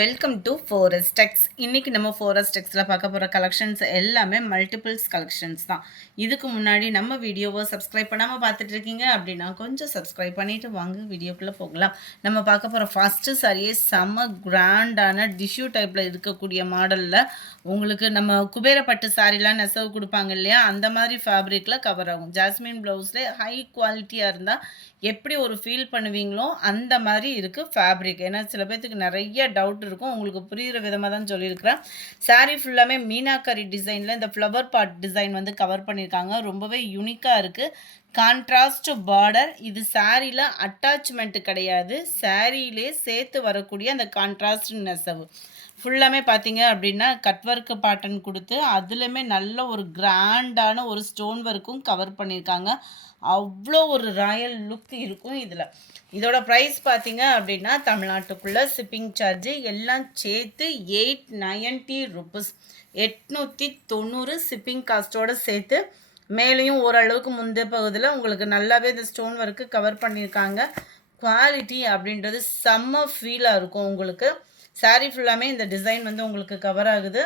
Welcome to forest டெக்ஸ் இன்றைக்கி நம்ம forest டெக்ஸில் பார்க்க போகிற கலெக்ஷன்ஸ் எல்லாமே மல்டிபிள்ஸ் கலெக்ஷன்ஸ் தான். இதுக்கு முன்னாடி நம்ம வீடியோவை சப்ஸ்கிரைப் பண்ணாமல் பார்த்துட்டு இருக்கீங்க அப்படின்னா கொஞ்சம் சப்ஸ்கிரைப் பண்ணிவிட்டு வாங்க வீடியோக்குள்ளே போகலாம். நம்ம பார்க்க போகிற ஃபஸ்ட்டு சாரியே செம்ம கிராண்டான டிஷ்யூ டைப்பில் இருக்கக்கூடிய மாடலில் உங்களுக்கு நம்ம குபேரப்பட்டு சாரிலாம் நெசவு கொடுப்பாங்க இல்லையா? அந்த மாதிரி ஃபேப்ரிக்கில் கவர் ஆகும். ஜாஸ்மின் ப்ளவுஸில் ஹை குவாலிட்டியாக இருந்தால் எப்படி ஒரு ஃபீல் பண்ணுவீங்களோ அந்த மாதிரி இருக்குது ஃபேப்ரிக் ஏன்னா சில பேர்த்துக்கு நிறைய டவுட் இருக்கும். உங்களுக்கு புரிகிற விதமாக தான் சொல்லியிருக்கிறேன். Saree ஃபுல்லாமே மீனாக்கரி டிசைனில் இந்த ஃப்ளவர் பாட் டிசைன் வந்து கவர் பண்ணியிருக்காங்க. ரொம்பவே யூனிக்காக இருக்குது கான்ட்ராஸ்ட் பார்டர் இது சாரியில் அட்டாச்மெண்ட் கிடையாது. சாரியிலே சேர்த்து வரக்கூடிய அந்த கான்ட்ராஸ்ட் நெசவு ஃபுல்லாமே பார்த்தீங்க அப்படின்னா கட் ஒர்க்கு பேட்டர்ன் கொடுத்து அதுலேயுமே நல்ல ஒரு கிராண்டான ஒரு ஸ்டோன் ஒர்க்கும் கவர் பண்ணியிருக்காங்க. அவ்வளோ ஒரு ராயல் லுக் இருக்கும் இதில். இதோட ப்ரைஸ் பார்த்தீங்க அப்படின்னா தமிழ்நாட்டுக்குள்ளே ஷிப்பிங் சார்ஜு எல்லாம் சேர்த்து எயிட் நைன்ட்டி ருபீஸ் எட்நூற்றி தொண்ணூறு ஷிப்பிங் காஸ்ட்டோடு சேர்த்து மேலேயும் ஓரளவுக்கு முந்தைய பகுதியில் உங்களுக்கு நல்லாவே இந்த ஸ்டோன் ஒர்க்கு கவர் பண்ணியிருக்காங்க. குவாலிட்டி அப்படின்றது செம்ம ஃபீலாக இருக்கும் உங்களுக்கு. Saree ஃபுல்லாமே இந்த டிசைன் வந்து உங்களுக்கு கவர் ஆகுது.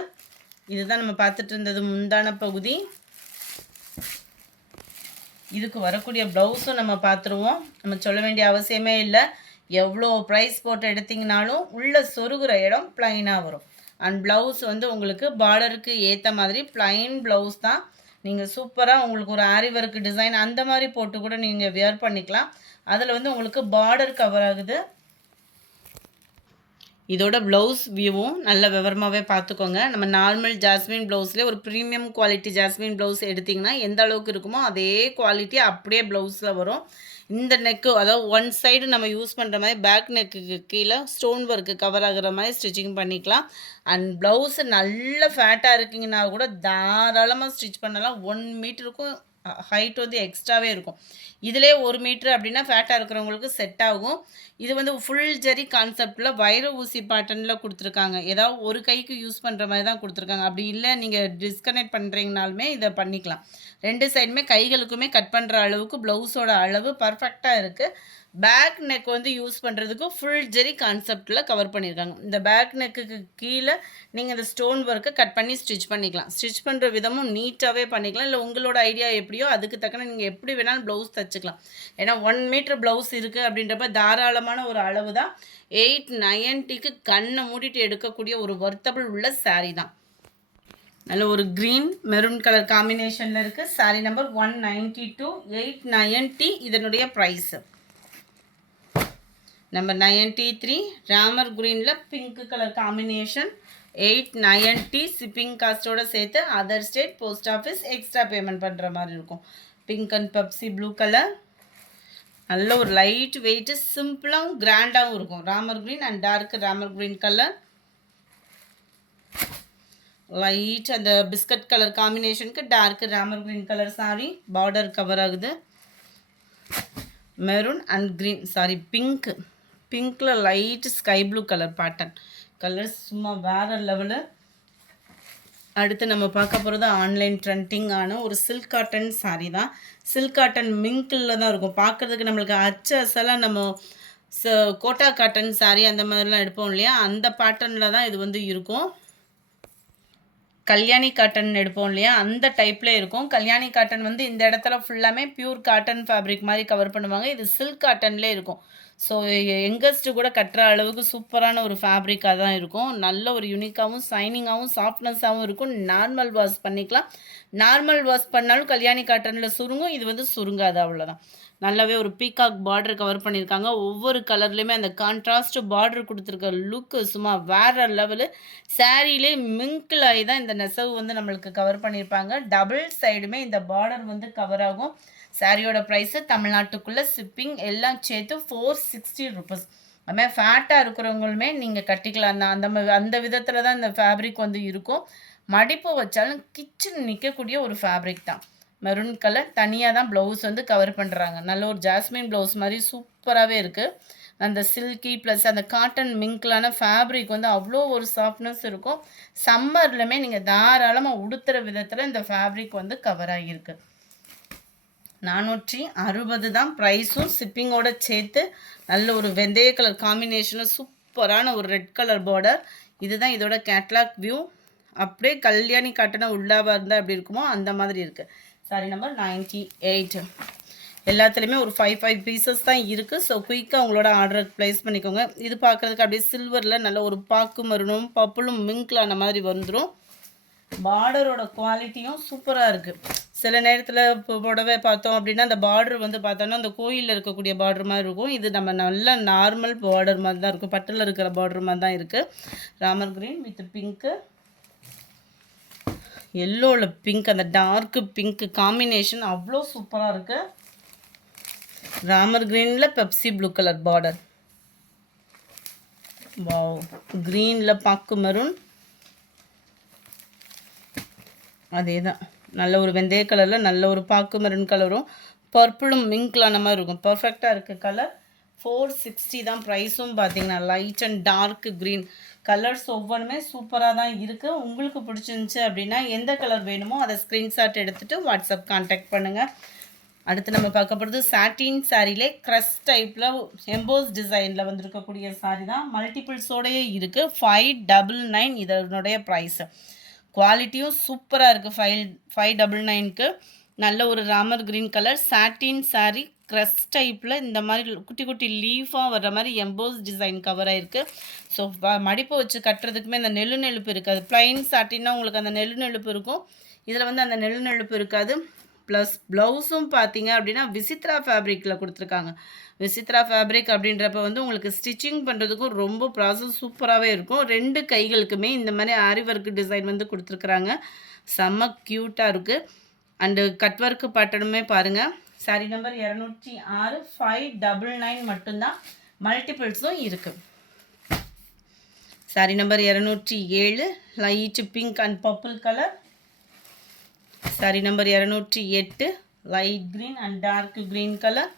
இதுதான் நம்ம பார்த்துட்டு இருந்தது முந்தான பகுதி. இதுக்கு வரக்கூடிய ப்ளவுஸும் நம்ம பார்த்துருவோம் நம்ம சொல்ல வேண்டிய அவசியமே இல்லை. எவ்வளோ ப்ரைஸ் போட்டு எடுத்திங்கனாலும் உள்ளே சொருகிற இடம் ப்ளைனாக வரும். அண்ட் ப்ளவுஸ் வந்து உங்களுக்கு பார்டருக்கு ஏற்ற மாதிரி ப்ளைன் ப்ளவுஸ் தான். நீங்கள் சூப்பராக உங்களுக்கு ஒரு ஆரி ஒர்க் டிசைன் அந்த மாதிரி போட்டு கூட நீங்கள் வியர் பண்ணிக்கலாம். அதில் வந்து உங்களுக்கு பார்டர் கவர் ஆகுது. இதோட ப்ளவுஸ் வியூவும் நல்ல விவரமாகவே பார்த்துக்கோங்க. நம்ம நார்மல் ஜாஸ்மின் ப்ளவுஸ்லேயே ஒரு ப்ரீமியம் குவாலிட்டி ஜாஸ்மின் ப்ளவுஸ் எடுத்திங்கன்னா எந்த அளவுக்கு இருக்குமோ அதே குவாலிட்டி அப்படியே ப்ளவுஸில் வரும். இந்த நெக்கு அதாவது ஒன் சைடு நம்ம யூஸ் பண்ணுற மாதிரி பேக் நெக்குக்கு கீழே ஸ்டோன் ஒர்க்கு கவர் ஆகுற மாதிரி ஸ்டிச்சிங் பண்ணிக்கலாம். அண்ட் ப்ளவுஸு நல்ல ஃபேட்டாக இருக்கீங்கன்னா கூட தாராளமாக ஸ்டிச் பண்ணலாம். ஒன் மீட்டருக்கும் ஹைட் வந்து எக்ஸ்ட்ராவே இருக்கும். இதிலே ஒரு மீட்ரு அப்படின்னா ஃபேட்டாக இருக்கிறவங்களுக்கு செட் ஆகும். இது வந்து ஃபுல் ஜெரி கான்செப்டில் வைர ஊசி பாட்டனில் கொடுத்துருக்காங்க. ஏதாவது ஒரு கைக்கு யூஸ் பண்ணுற மாதிரி தான் கொடுத்துருக்காங்க. அப்படி இல்லை நீங்கள் டிஸ்கனெக்ட் பண்ணுறீங்கனாலுமே இதை பண்ணிக்கலாம். ரெண்டு சைடுமே கைகளுக்குமே கட் பண்ணுற அளவுக்கு ப்ளவுஸோட அளவு பர்ஃபெக்டாக இருக்குது பேக் நெக் வந்து யூஸ் பண்ணுறதுக்கு ஃபுல் ஜெரி கான்செப்டில் கவர் பண்ணியிருக்காங்க இந்த பேக் நெக்குக்கு கீழே நீங்கள் இந்த ஸ்டோன் ஒர்க்கை கட் பண்ணி ஸ்டிச் பண்ணிக்கலாம். ஸ்டிச் பண்ணுற விதமும் நீட்டாகவே பண்ணிக்கலாம். இல்லை உங்களோட ஐடியா எப்படியோ அதுக்கு தக்கன நீங்கள் எப்படி வேணாலும் ப்ளவுஸ் தச்சுக்கலாம். ஏன்னா ஒன் மீட்டர் ப்ளவுஸ் இருக்குது அப்படின்றப்ப தாராளமான ஒரு அளவு தான். எயிட் நைன்ட்டிக்கு கண்ணை மூடிட்டு எடுக்கக்கூடிய ஒரு ஒர்த்தபிள் உள்ள சாரீ தான். நல்ல ஒரு க்ரீன் மெரூன் கலர் காம்பினேஷனில் இருக்குது sari number one ninety two eight ninety இதனுடைய price number ninety three Ramar க்ரீனில் pink colour combination eight ninety shipping காஸ்ட்டோடு சேர்த்து other state post office extra payment பண்ணுற மாதிரி இருக்கும். Pink and Pepsi blue colour நல்ல ஒரு லைட் வெயிட்டு சிம்பிளாகவும் கிராண்டாகவும் இருக்கும். Ramar green and dark Ramar green colour light அந்த biscuit colour காம்பினேஷனுக்கு dark Ramar green colour sari border cover ஆகுது. Maroon and green sari pink பிங்க்கில் light sky blue colour pattern. Colour சும்மா வேறு லெவலு. அடுத்து நம்ம பார்க்க போகிறது ஆன்லைன் ட்ரெண்டிங்கான ஒரு சில்க் காட்டன் சாரீ தான். சில்க் காட்டன் மிங்கில் தான் இருக்கும். பார்க்குறதுக்கு நம்மளுக்கு அச்சு அசலாக நம்ம கோட்டா காட்டன் சாரீ அந்த மாதிரிலாம் எடுப்போம் இல்லையா? அந்த பேட்டர்னில் தான் இது வந்து இருக்கும். கல்யாணி காட்டன் எடுப்போம் இல்லையா? அந்த டைப்பில் இருக்கும். கல்யாணி காட்டன் வந்து இந்த இடத்துல ஃபுல்லாமே பியூர் காட்டன் ஃபேப்ரிக் மாதிரி கவர் பண்ணுவாங்க. இது சில்க் காட்டன்லேயே இருக்கும். ஸோ எங்கஸ்ட்டு கூட கட்டுற அளவுக்கு சூப்பரான ஒரு ஃபேப்ரிக்காக தான் இருக்கும். நல்ல ஒரு யூனிக்காகவும் சைனிங்காகவும் சாஃப்ட்னஸாகவும் இருக்கும். நார்மல் வாஷ் பண்ணிக்கலாம். நார்மல் வாஷ் பண்ணாலும் கல்யாணி காட்டனில் சுருங்கும். இது வந்து சுருங்காது அவ்வளோதான் நல்லாவே ஒரு பீகாக் பார்டர் கவர் பண்ணியிருக்காங்க. ஒவ்வொரு கலர்லேயுமே அந்த கான்ட்ராஸ்ட் பார்டர் கொடுத்துருக்க லுக்கு சும்மா வேற லெவலு சாரியிலே மிங்கிள் ஆகி தான் இந்த நெசவு வந்து நம்மளுக்கு கவர் பண்ணியிருப்பாங்க. டபுள் சைடுமே இந்த பார்டர் வந்து கவர் ஆகும். சாரியோட ப்ரைஸு தமிழ்நாட்டுக்குள்ளே ஷிப்பிங் எல்லாம் சேர்த்து ஃபோர் சிக்ஸ்டி ருபீஸ் அதுமாதிரி ஃபேட்டாக இருக்கிறவங்களுமே நீங்கள் கட்டிக்கலாம். அந்த அந்த அந்த விதத்தில் தான் இந்த ஃபேப்ரிக் வந்து இருக்கும். மடிப்பு வச்சாலும் கிச்சன் நிற்கக்கூடிய ஒரு ஃபேப்ரிக் தான். மெரூன் கலர் தனியாக தான் ப்ளவுஸ் வந்து கவர் பண்ணுறாங்க நல்ல ஒரு ஜாஸ்மின் ப்ளவுஸ் மாதிரி சூப்பராகவே இருக்குது அந்த சில்கி ப்ளஸ் அந்த காட்டன் மிங்க்லான ஃபேப்ரிக் வந்து அவ்வளோ ஒரு சாஃப்ட்னஸ் இருக்கும். சம்மர்லையுமே நீங்கள் தாராளமாக உடுத்துகிற விதத்தில் இந்த ஃபேப்ரிக் வந்து கவர் ஆகியிருக்கு. நானூற்றி அறுபது தான் ப்ரைஸும் ஷிப்பிங்கோட சேர்த்து நல்ல ஒரு வெந்தய கலர் காம்பினேஷனும் சூப்பரான ஒரு ரெட் கலர் பார்டர் இதுதான் இதோட கேட்லாக் வியூ அப்படியே கல்யாணி காட்டின உள்ளாவாக இருந்தால் எப்படி இருக்குமோ அந்த மாதிரி இருக்குது சாரி நம்பர் நைன்ட்டி எயிட் எல்லாத்துலேயுமே ஒரு ஃபைவ் ஃபைவ் பீசஸ் தான் இருக்குது ஸோ குயிக்காக உங்களோட ஆர்டர் ப்ளேஸ் பண்ணிக்கோங்க. இது பார்க்குறதுக்கு அப்படியே சில்வரில் நல்ல ஒரு பாக்கு மருணும் பப்புளும் மிங்க்லான அந்த மாதிரி வந்துடும் பார்டரோட குவாலிட்டியும் சூப்பராக இருக்குது சில நேரத்தில் இப்போ புடவை பார்த்தோம் அப்படின்னா அந்த பார்டர் வந்து பார்த்தோன்னா அந்த கோயிலில் இருக்கக்கூடிய பார்டர் மாதிரி இருக்கும். இது நம்ம நல்ல நார்மல் பார்டர் மாதிரி தான் இருக்கும். பட்டில் இருக்கிற பார்டர் மாதிரி தான் இருக்குது ராமர் கிரீன் வித் பிங்க்கு எல்லோவில் பிங்க் அந்த டார்க்கு பிங்க்கு காம்பினேஷன் அவ்வளோ சூப்பராக இருக்குது ராமர் க்ரீனில் Pepsi blue colour border wow க்ரீனில் பாக்கு மருன் அதே தான் நல்ல ஒரு வெந்தய கலரில் நல்ல ஒரு பாக்கு மருன் கலரும் பர்பிளும் மிங்க்லான மாதிரி இருக்கும். பர்ஃபெக்டாக இருக்குது கலர் ஃபோர் சிக்ஸ்டி தான் ப்ரைஸும் பார்த்தீங்கன்னா light and dark green colours ஒவ்வொன்றுமே சூப்பராக தான் இருக்குது உங்களுக்கு பிடிச்சிருந்துச்சி அப்படின்னா எந்த கலர் வேணுமோ அதை ஸ்க்ரீன்ஷாட் எடுத்துகிட்டு வாட்ஸ்அப் கான்டாக்ட் பண்ணுங்கள் அடுத்து நம்ம பார்க்க போகிறது சாட்டின் சாரிலே க்ரஸ் டைப்பில் எம்போஸ் டிசைனில் வந்திருக்கக்கூடிய சாரி தான். மல்டிபிள்ஸோடையே இருக்குது ஃபைவ் டபுள் நைன் இதனுடைய ப்ரைஸு குவாலிட்டியும் சூப்பராக இருக்குது ஃபைவ் ஃபைவ் டபுள் நைனுக்கு நல்ல ஒரு Ramar green colour satin sari crush டைப்பில் இந்த மாதிரி குட்டி குட்டி லீஃபாக வர்ற மாதிரி எம்போஸ் டிசைன் கவர் ஆகிருக்கு ஸோ மடிப்பு வச்சு கட்டுறதுக்குமே அந்த நெல்லு நெழுப்பு இருக்காது. ப்ளைன் சாட்டின்னா உங்களுக்கு அந்த நெல்லு நெழுப்பு இருக்கும். இதில் வந்து அந்த நெல்லு நெழுப்பு இருக்காது. ப்ளஸ் ப்ளவுஸும் பார்த்தீங்க அப்படின்னா விசித்ரா ஃபேப்ரிக்கில் கொடுத்துருக்காங்க. விசித்ரா ஃபேப்ரிக் அப்படின்றப்ப வந்து உங்களுக்கு ஸ்டிச்சிங் பண்ணுறதுக்கும் ரொம்ப ப்ராசஸ் சூப்பராகவே இருக்கும். ரெண்டு கைகளுக்குமே இந்த மாதிரி ஆரி ஒர்க் டிசைன் வந்து கொடுத்துருக்குறாங்க. செம்ம க்யூட்டாக இருக்குது அண்டு கட் ஒர்க்கு பட்டனுமே பாருங்கள் சாரி நம்பர் இரநூற்றி ஆறு ஃபைவ் டபுள் நைன் மட்டும்தான் மல்டிபிள்ஸும் இருக்குது சாரி நம்பர் இரநூற்றி ஏழு light pink and purple colour sari number இரநூற்றி எட்டு light green and dark green colour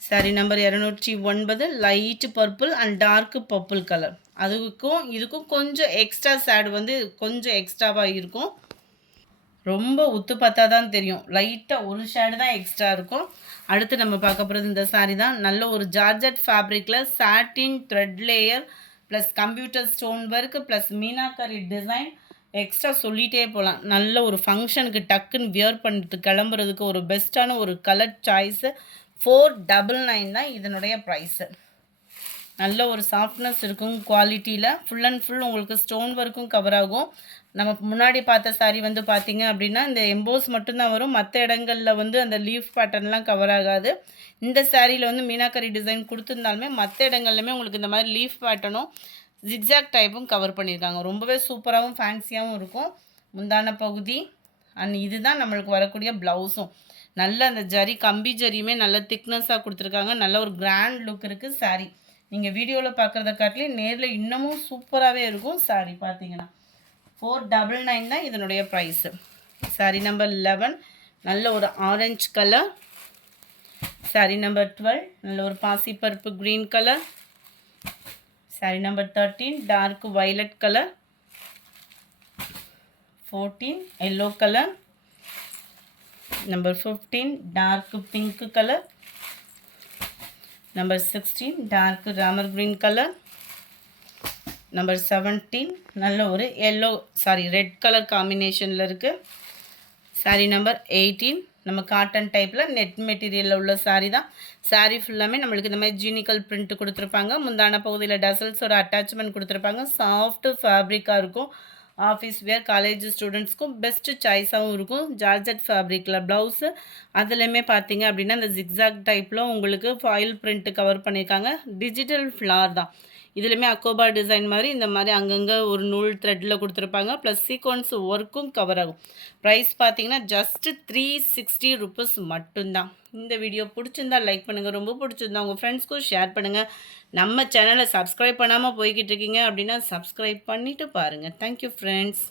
sari number இரநூற்றி ஒன்பது light purple and dark purple colour அதுக்கும் இதுக்கும் கொஞ்சம் எக்ஸ்ட்ரா சேடு வந்து கொஞ்சம் எக்ஸ்ட்ராவாக இருக்கும். ரொம்ப உத்து பார்த்தா தான் தெரியும் லைட்டாக ஒரு ஷேடு தான் எக்ஸ்ட்ரா இருக்கும். அடுத்து நம்ம பார்க்க போகிறது இந்த சாரீ தான். நல்ல ஒரு georgette ஃபேப்ரிக்கில் satin thread layer plus computer stone work plus meenakari design extra சொல்லிகிட்டே போகலாம் நல்ல ஒரு ஃபங்க்ஷனுக்கு டக்குன்னு வியர் பண்ணிட்டு கிளம்புறதுக்கு ஒரு பெஸ்ட்டான ஒரு colour choice four double nine தான் இதனுடைய ப்ரைஸு நல்ல ஒரு சாஃப்ட்னஸ் இருக்கும் குவாலிட்டியில் ஃபுல் அண்ட் ஃபுல் உங்களுக்கு ஸ்டோன் ஒர்க்கும் கவர் ஆகும். நம்ம முன்னாடி பார்த்த சாரீ வந்து பார்த்திங்க அப்படின்னா இந்த எம்போஸ் மட்டும்தான் வரும். மற்ற இடங்களில் வந்து அந்த லீஃப் பேட்டர்ன்லாம் கவர் ஆகாது. இந்த சாரியில் வந்து மீனாக்கரி டிசைன் கொடுத்துருந்தாலுமே மற்ற இடங்கள்லையுமே உங்களுக்கு இந்த மாதிரி லீஃப் பேட்டர்னும் ஜிக்ஸாக் டைப்பும் கவர் பண்ணியிருக்காங்க. ரொம்பவே சூப்பராகவும் ஃபேன்சியாகவும் இருக்கும். முந்தான பகுதி அண்ட் இதுதான் நம்மளுக்கு வரக்கூடிய ப்ளவுஸும் நல்ல அந்த ஜரி கம்பி ஜரியுமே நல்ல திக்னஸாக கொடுத்துருக்காங்க. நல்ல ஒரு கிராண்ட் லுக் இருக்குது சாரீ நீங்கள் வீடியோவில் பார்க்குறத காட்டிலையும் நேரில் இன்னமும் சூப்பராகவே இருக்கும். சாரி பார்த்தீங்கன்னா ஃபோர் டபுள் நைன் தான் இதனுடைய ப்ரைஸு சாரி நம்பர் லெவன் நல்ல ஒரு orange colour sari number twelve நல்ல ஒரு பாசி பருப்பு green colour sari number thirteen dark violet colour fourteen yellow colour number fifteen dark pink colour number sixteen dark Ramar green colour number seventeen நல்ல ஒரு yellow sorry red colour காம்பினேஷனில் இருக்குது sari number eighteen நம்ம cotton டைப்பில் net மெட்டீரியலில் உள்ள சாரீ தான். சாரீ ஃபுல்லாமே நம்மளுக்கு இந்த மாதிரி ஜீனிக்கல் பிரிண்ட் கொடுத்துருப்பாங்க. முந்தான பகுதியில் டசல்ஸோட அட்டாச்மெண்ட் கொடுத்துருப்பாங்க. சாஃப்ட்டு ஃபேப்ரிக்காக இருக்கும். ஆஃபீஸ் வேர் காலேஜ் ஸ்டூடெண்ட்ஸ்க்கும் பெஸ்ட்டு சாய்ஸாகவும் இருக்கும். ஜார்ஜட் ஃபேப்ரிக்கில் ப்ளவுஸு அதுலேயுமே பார்த்தீங்க அப்படின்னா இந்த ஜிக்ஸாக் டைப்பில் உங்களுக்கு ஃபாயில் பிரிண்ட்டு கவர் பண்ணியிருக்காங்க. டிஜிட்டல் ஃப்ளார் தான். இதுலேயுமே அக்கோபா டிசைன் மாதிரி இந்த மாதிரி அங்கங்கே ஒரு நூல் த்ரெட்டில் கொடுத்துருப்பாங்க. ப்ளஸ் சீக்வன்ஸ் ஒர்க்கும் கவர் ஆகும். ப்ரைஸ் பார்த்தீங்கன்னா ஜஸ்ட்டு த்ரீ சிக்ஸ்டி ருபீஸ் மட்டும்தான். இந்த வீடியோ பிடிச்சிருந்தா லைக் பண்ணுங்கள் ரொம்ப பிடிச்சிருந்தா உங்கள் ஃப்ரெண்ட்ஸ்க்கும் ஷேர் பண்ணுங்கள் நம்ம சேனலை சப்ஸ்கிரைப் பண்ணாமல் போய்கிட்டு இருக்கீங்க அப்படின்னா சப்ஸ்கிரைப் பண்ணிவிட்டு பாருங்கள் தேங்க்யூ ஃப்ரெண்ட்ஸ்